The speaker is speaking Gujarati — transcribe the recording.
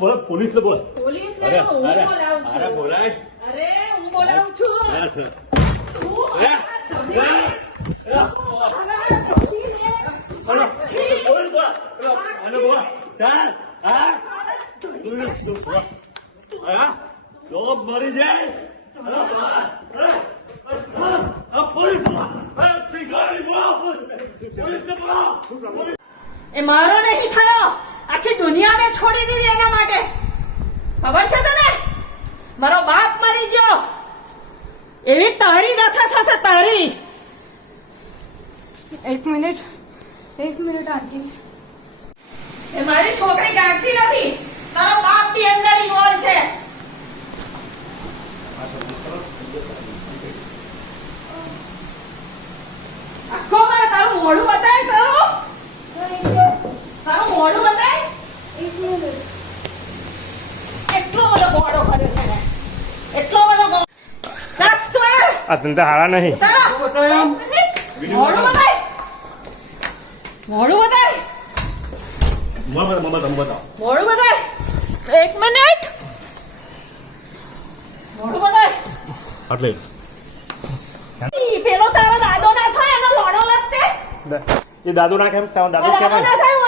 બોલો પોલીસ ને બોલ. પોલીસ ને અરે હું અરે બોલાવું છું. અરે બોલાય. અરે હું બોલાવું છું. જોબ મરી જાય. એ મારો નહીં થયો, આખી દુનિયા મેં છોડી દીધી એના માટે. ખબર છે તને? મારો બાપ મરી ગયો, એવી તારી દશા થશે તારી. એક મિનિટ આંટી. એ મારી છોકરી ગાંઠતી નથી, તારો બાપ બી અંદર ઇન્વોલ્વ છે. આખો મારે તારું મોઢું બતાય, તારું મોઢું બતાય. એક મિનિટ. એટલો બધો ગોળો કર્યો છે ને, એટલો બધો ગોળો. 10 વાર આ ધંધા હારા નહીં. તારા મોઢું બતાય, મોઢું બતાય, મોઢું બતાય. એક મિનિટ. મોઢું બતાય. એટલે પેલો તારો દાદો ના થાય, એનો લોડો લગતે. એ દાદુ ના કેમ? તારો દાદુ દાદો કેમ? ના થાય,